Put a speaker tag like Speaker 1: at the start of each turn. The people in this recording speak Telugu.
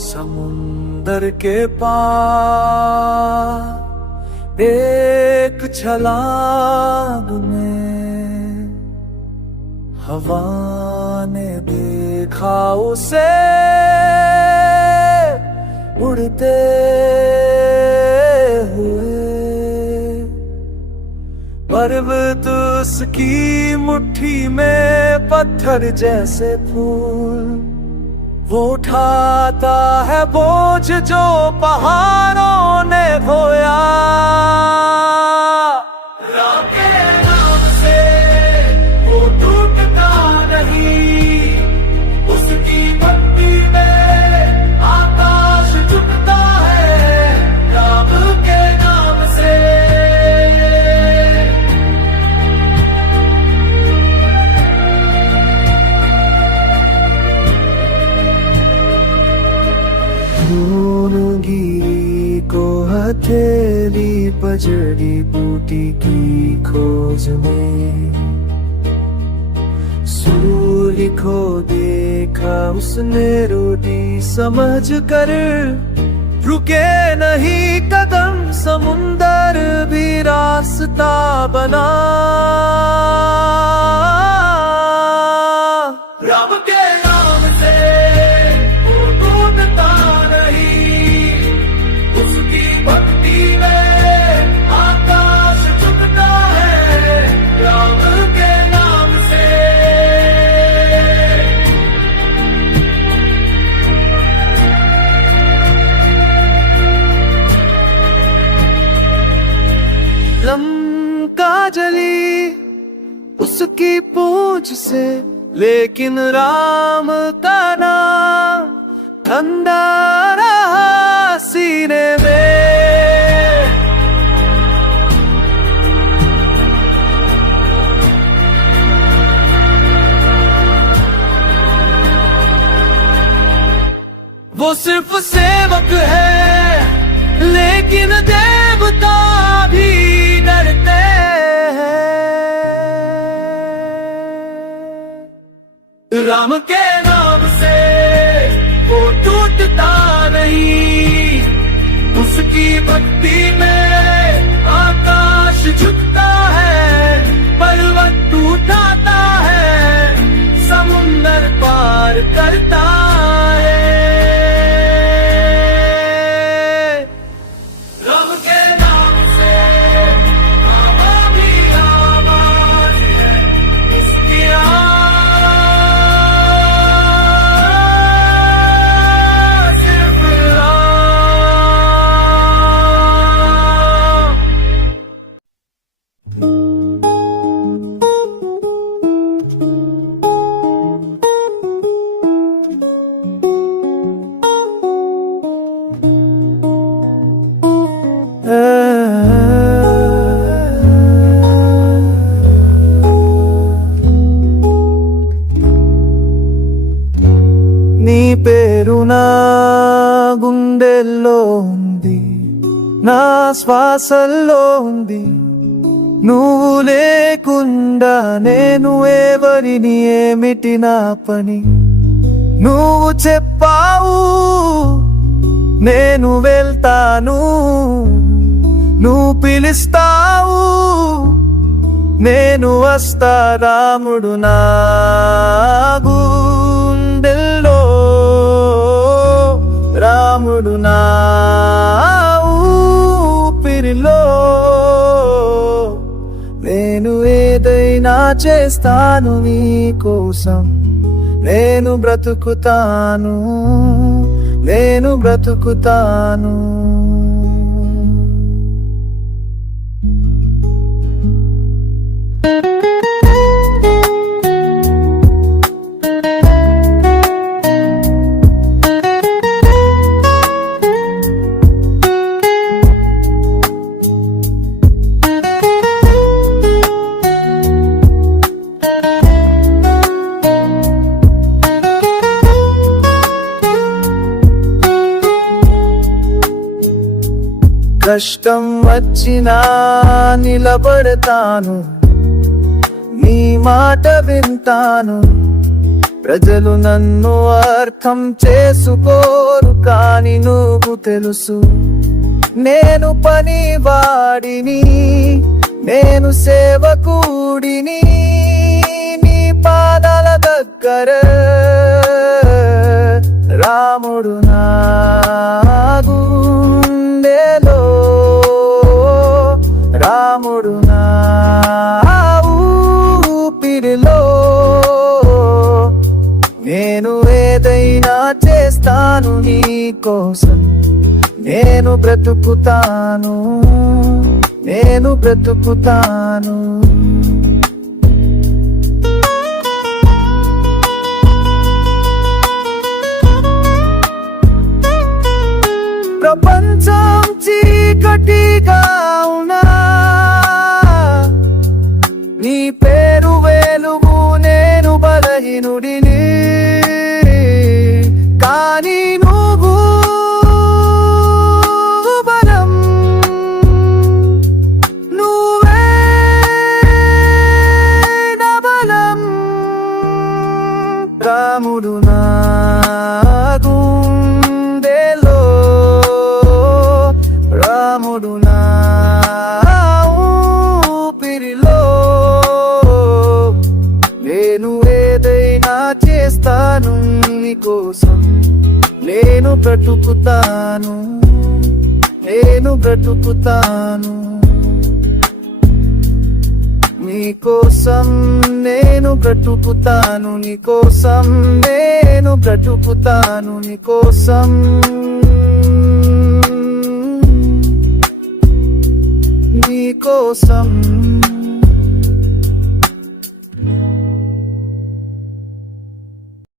Speaker 1: समुंदर के पार, एक छलांग में हवा ने देखा उसे, उड़ते हुए। पर्वत उसकी मुट्ठी में, पत्थर जैसे फूल। वो उठाता है बोझ जो पहाड़ों ने ढोया पजड़ी बूटी की खोज में। सूर्य को देखा उसने रोटी समझ कर रुके नहीं कदम, समुंदर भी रास्ता बना। रब के उसकी पूछ से, लेकिन राम नाम ठंडा रहा सीने में वो सिर्फ़ सेवक है, लेकिन देवता भी राम के नाम से वो टूटता नहीं। उसकी भक्ति में నీ పేరు నా గుండెల్లో ఉంది నా శ్వాసల్లో ఉంది. నువ్వు లేకుండా నేను ఎవరిని ఏమిటి నా పని? నువ్వు చెప్పావు నేను వెళ్తాను. నువ్వు పిలుస్తావు నేను వస్తా రాముడు నా రాముడు నా ఊపిరిలో? నేను ఏదైనా చేస్తాను నీ కోసం. నేను బ్రతుకుతాను. నేను బ్రతుకుతాను. కష్టం వచ్చినా నిలబడతాను. నీ మాట వింటాను. ప్రజలు నన్ను అర్థం చేసుకోరు కానీ నువ్వు తెలుసు. నేను పని వాడిని నేను సేవకుడిని నీ పాదాల దగ్గర రాముడు ఏదైనా చేస్తాను నీ కోసం. నేను బ్రతుకుతాను నేను బ్రతుకుతాను. ప్రపంచం చీకటిగా ఉన్నా నీ పేరు వేలుగు నేను బలహీనుడి కోసం నేను బ్రతుకుతాను. నేను బ్రతుకుతాను. నీకోసం నేను బ్రతుకుతాను. నీ కోసం నేను బ్రతుకుతాను. నీ కోసం కోసం